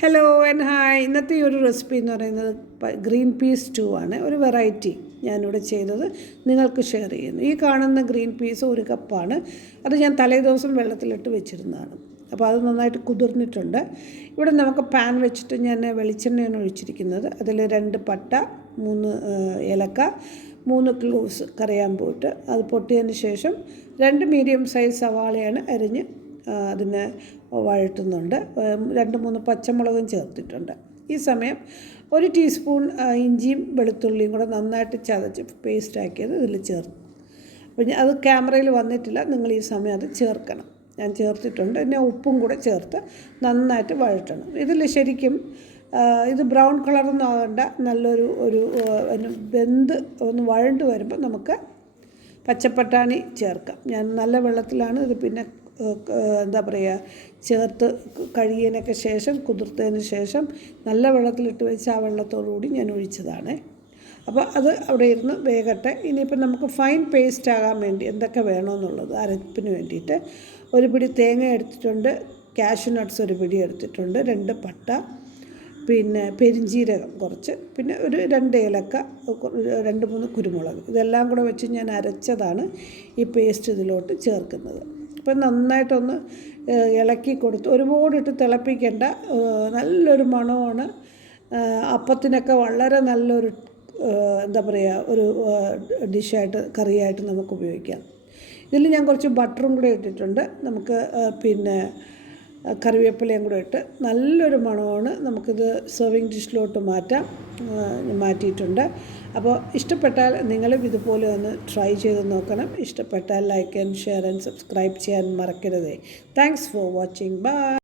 Hello and hi. ഇന്നത്തെ ഈ ഒരു റെസിപ്പി എന്ന് പറയുന്നത് ഗ്രീൻ പീസ് സ്റ്റൂ ആണ്. ഒരു വെറൈറ്റി ഞാനിവിടെ ചെയ്തത് നിങ്ങൾക്ക് ഷെയർ ചെയ്യുന്നു. ഈ കാണുന്ന ഗ്രീൻ പീസ് 1 കപ്പാണ്. അത് ഞാൻ തലേദിവസം വെള്ളത്തിലിട്ട് വെച്ചിരുന്നതാണ്. അപ്പോൾ അത് നന്നായിട്ട് കുതിർന്നിട്ടുണ്ട്. ഇവിടെ നമുക്ക് പാൻ വെച്ചിട്ട് ഞാൻ വെളിച്ചെണ്ണയാണ് ഒഴിച്ചിരിക്കുന്നത്. അതിൽ 2 പട്ട, 3 ഏലക്ക, 3 ക്ലോവ്സ് കറിയാമ്പൂട്ട്, അത് പൊട്ടിയതിന് ശേഷം 2 മീഡിയം സൈസ് സവാളയാണ് അരിഞ്ഞ് അതിനെ വഴറ്റുന്നുണ്ട്. 2-3 പച്ചമുളകും ചേർത്തിട്ടുണ്ട്. ഈ സമയം 1 ടീസ്പൂൺ ഇഞ്ചിയും വെളുത്തുള്ളിയും കൂടെ നന്നായിട്ട് ചതച്ച് പേസ്റ്റാക്കിയത് ഇതിൽ ചേർത്ത്. അപ്പോൾ അത് ക്യാമറയിൽ വന്നിട്ടില്ല, നിങ്ങൾ ഈ സമയം അത് ചേർക്കണം. ഞാൻ ചേർത്തിട്ടുണ്ട്. പിന്നെ ഉപ്പും കൂടെ ചേർത്ത് നന്നായിട്ട് വഴറ്റണം. ഇതിൽ ശരിക്കും ഇത് ബ്രൗൺ കളറൊന്നും ആകേണ്ട, നല്ലൊരു വെന്ത് ഒന്ന് വഴണ്ട് വരുമ്പോൾ നമുക്ക് പച്ചപ്പട്ടാണി ചേർക്കാം. ഞാൻ നല്ല വെള്ളത്തിലാണ് ഇത് പിന്നെ എന്താ പറയുക ചേർത്ത് കഴുകിയതിനൊക്കെ ശേഷം കുതിർത്തതിന് ശേഷം നല്ല വെള്ളത്തിലിട്ട് വെച്ച് ആ വെള്ളത്തോടുകൂടി ഞാൻ ഒഴിച്ചതാണ്. അപ്പോൾ അത് അവിടെ ഇരുന്ന് വേകട്ടെ. ഇനിയിപ്പോൾ നമുക്ക് ഫൈൻ പേസ്റ്റ് ആകാൻ വേണ്ടി എന്തൊക്കെ വേണമെന്നുള്ളത് അരപ്പിന് വേണ്ടിയിട്ട് 1 പിടി തേങ്ങ എടുത്തിട്ടുണ്ട്, കാഷ്യൂ നട്ട്സ് 1 പിടി എടുത്തിട്ടുണ്ട്, 2 പട്ട, പിന്നെ പെരിഞ്ജീരകം കുറച്ച്, പിന്നെ ഒരു 2 ഏലക്ക, 2-3 കുരുമുളക്. ഇതെല്ലാം കൂടെ വെച്ച് ഞാൻ അരച്ചതാണ് ഈ പേസ്റ്റ് ഇതിലോട്ട് ചേർക്കുന്നത്. അപ്പം നന്നായിട്ടൊന്ന് ഇളക്കി കൊടുത്ത് ഒരുപാടിട്ട് തിളപ്പിക്കേണ്ട. നല്ലൊരു മണമാണ്. അപ്പത്തിനൊക്കെ വളരെ നല്ലൊരു എന്താ പറയുക ഒരു ഡിഷായിട്ട് കറിയായിട്ട് നമുക്ക് ഉപയോഗിക്കാം. ഇതിൽ ഞാൻ കുറച്ച് ബട്ടറും കൂടെ ഇട്ടിട്ടുണ്ട്. നമുക്ക് പിന്നെ കറിവേപ്പിലയും കൂടെ ഇട്ട് നല്ലൊരു മണമാണ്. നമുക്കിത് സെർവിങ് ഡിഷിലോട്ട് മാറ്റിയിട്ടുണ്ട്. അപ്പോൾ ഇഷ്ടപ്പെട്ടാൽ നിങ്ങളും ഇതുപോലെ ഒന്ന് ട്രൈ ചെയ്ത് നോക്കണം. ഇഷ്ടപ്പെട്ടാൽ like and share and subscribe ചെയ്യാൻ മറക്കരുതേ. Thanks for watching. ബൈ.